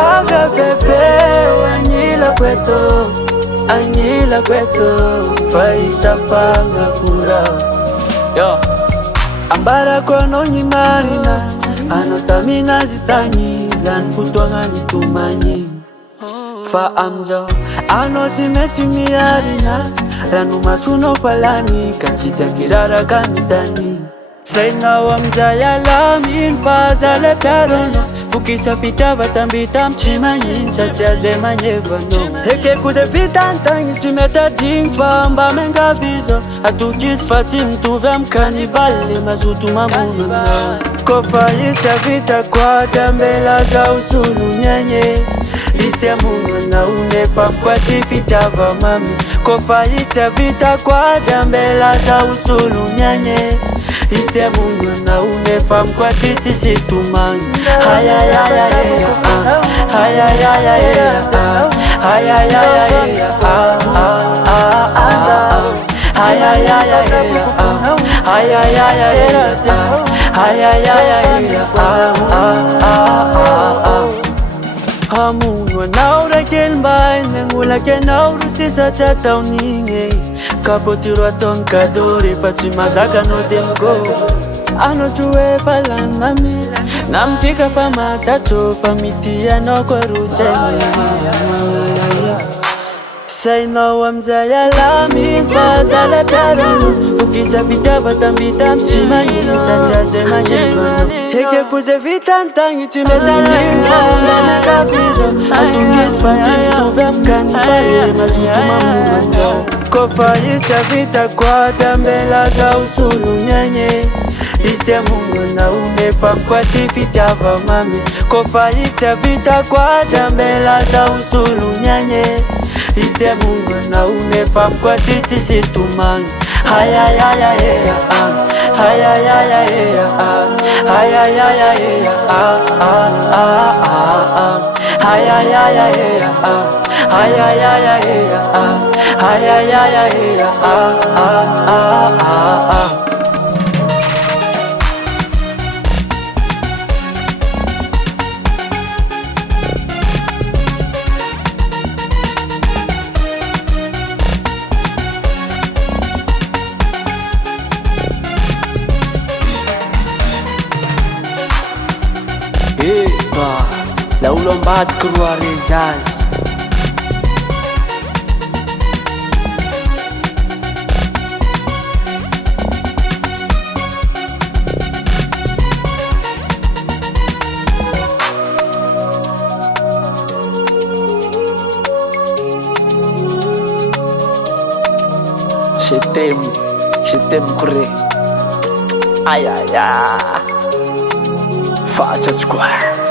Ave bebe anyila kweto faisa fanga kura yo ambara kono nyimarina anotamina zitanyi lan futwangani tumanyi fa amjo anotimeti miarina ranu masuno falani kachita kirara kamitani Saina wamzaya lamin fazale perono Fukisa fita vatambita mchimanyin Sachaze manyevano Heke kuze fita ntangi chimeta dingfa Mba menga vizo Hatukit fatim tuve mkanibale Mazutu mamuna Kofa yicha vita kwa dambela za usulu nyenye Liste mungu na unefa mkwati fita vamami Kofa yicha vita kwa dambela za usulu nyenye Liste mungu na unefa mkwati tisi tumangi Haya ya ya ya Haya ya ya ya Haya ya ya ya Haya ya ya ya Haya ya ya ya Haya ya ya Hamunwa naura kenbai Nengula kenauru sisa chatau ninge Kapotiro aton kadori Fatima zaka no demgo Ano chue falanami Namtika fama chacho Famitia no kwa ruchemi Saina wamzaya lami Fazale perano Fukisa vita vatambita mchimanyi Sachaze manyevano Heke kuze vita ntangi chimeta lingfa Mbaneka vizo Atukit fatimi tuve mkanibale Mazutu mamumano Kofa yicha vita kwa dambela za usulu nyenye Liste mungu na unefa mkwati fita vamami Kofa yicha vita kwa dambela za usulu nyenye Liste mungu na unefa mkwati tisi tumangi Haya ya ya ya Haya ya ya ya Haya ya ya ya Haya ya ya ya Haya ya ya ya Haya ya ya ya La ulombat kruarezaz Je t'aime kure Aïe aïe aïe Faccia square